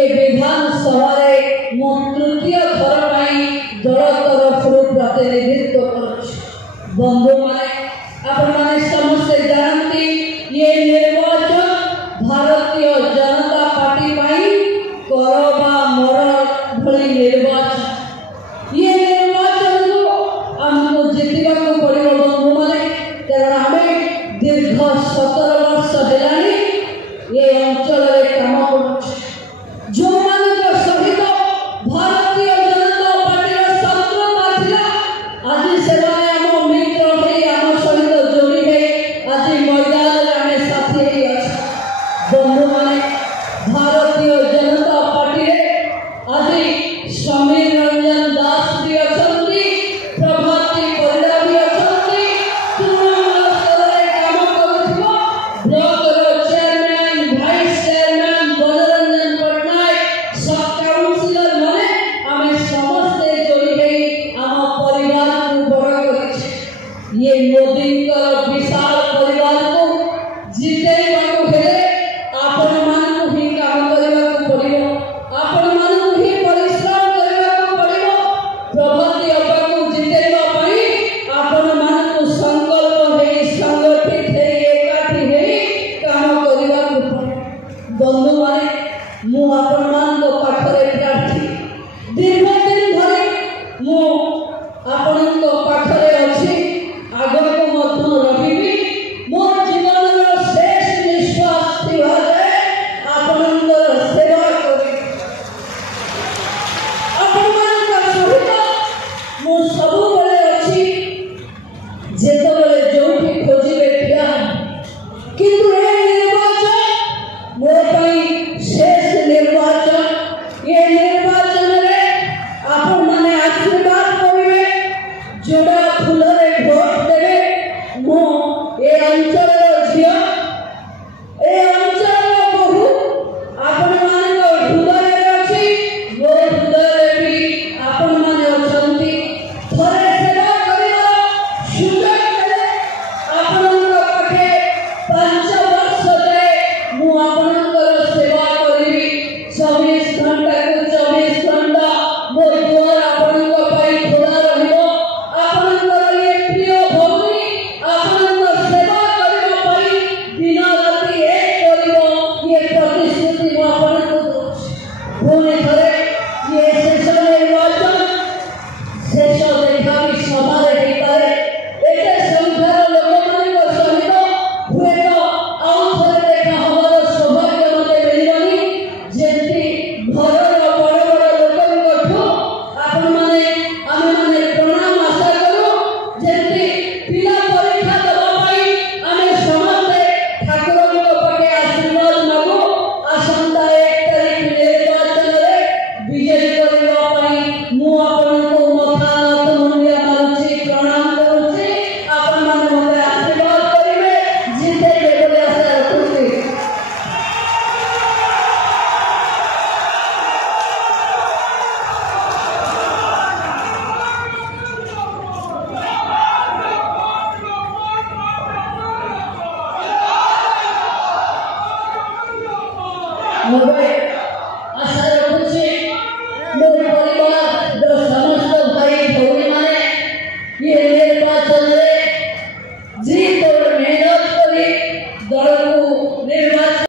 ये विधानसभा मो तृतीय थर दल तरफ प्रतिनिधित्व कर बंधु माने समस्ते जानती ये निर्वाचन भारतीय जनता पार्टी कर मर भली निर्वाचन ये निर्वाचन को आमको जितवा को पड़ो बंधु माने कारण आम दीर्घ 17 वर्ष है ये अंचल काम कर जो सहित भारतीय जनता पार्टी शत्रुता थिला आज से आम मित्र आम सहित जोड़ी गए आज मैदान आम साथी बंधु माने भारतीय जनता पार्टी आज समीर रंजन दास भी अच्छा प्रभाती परिडा भी अच्छा तृणमूल स्तर में काम कर ब्लॉक चेयरमैन भाइस चेयरमैन मनोरंजन पटनायक सब काउंसिलर माने आम समस्ते जोड़ी गई आम परिवार को बड़ कर ये मोदी विशाल परिवार को जीते आपण मान ही काम करने पड़ो आपण मान ही परिश्रम करने पड़ो प्रभाती अब्बा को जितेवा आपण मान को संकल्प है संगठित है एकाठी है काम करने बंधु माने मु आपण मान को पाखरे प्रार्थी दीर्घ दिन धरे मु आपण को पाखरे अछि आगो को मधु रहिबी मो जीवन शेष निश्वास थिबा आपण सेवा करी आपण मान सहित मु सबु बेले अछि जेतो बेले जोठी खोजिबे ठिया किंतु ए निर्वाचन मो पई शेष निर्वाचन ये निर्वाचन रे आपण माने आशीर्वाद करिवे जोड़ा फूल रे भोट देवे मु ए अंचल झिया ए अंचल बहु आपण मान हृदय अछि मो हृदय भी आपण मान अछंती थरे सेवा करिवा सुजग मिले आपण पाखे 5 वर्ष जाए मु आपण सेवा करिवी 24 घंटा को 24 घंटा मो द्वार आपण खोला रहिबो आपण ये प्रिय भौमी आपण सेवा करबा पई दिन राति एक करिबो ये प्रतिश्रुति मु आपण को पुणे थरे ये शेष निर्वाचन शेष देखा भी सभा रे पारे एते संख्यार लोक मान सहित हुए तो आउ थरे देखा हमार सौभाग्य मते मिलनी जेति घर बड़ बड़ लोक आपण माने आमे माने प्रणाम आशा करू जेति पिला परीक्षा दबा पाई आमे समस्ते ठाकुर को पाके आशीर्वाद मागू आसंता 1 तारीख निर्वाचन रे विजय करबा पाई मु आपण को मथा तमुनिया मारुची प्रणाम करूची आपण मान मते आशीर्वाद करिवे जिते बोले आशा रखुची मोबाइल